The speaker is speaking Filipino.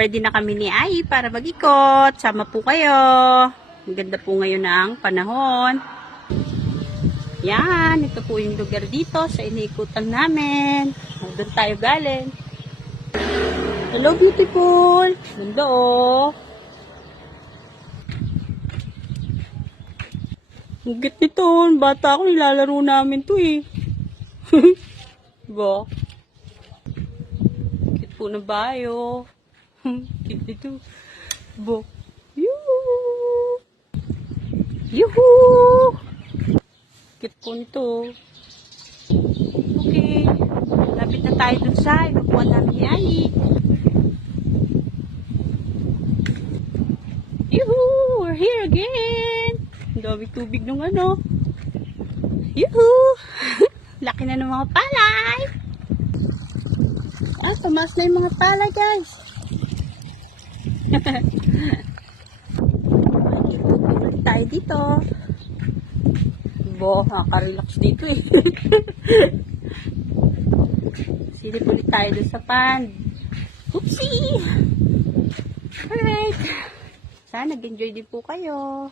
Pwede na kami ni Ai para mag-ikot. Sama po kayo. Ang ganda po ngayon ng panahon. Yan, ito po yung lugar dito sa iniikutan namin. Doon tayo galing. Hello, beautiful. Ganda oh. Ang git nito. Bata ako, nilalaro namin to eh. Ba? Cute po na bayo. Cute nito. Bo. Yoo! Yuhuu! Cute po nito. Okay. Lapit na tayo dun sa inupuan namin ni Ani. Yuhuu! We're here again! Ang dami tubig nung ano. Yuhuu! Laki na ng mga palay! Ah, tumas na yung mga palay, guys. Tayo dito. Bo, nakaka-relax dito eh. Silip ulit tayo dun sa pan. Oopsie! Alright. Sana nag-enjoy din po kayo.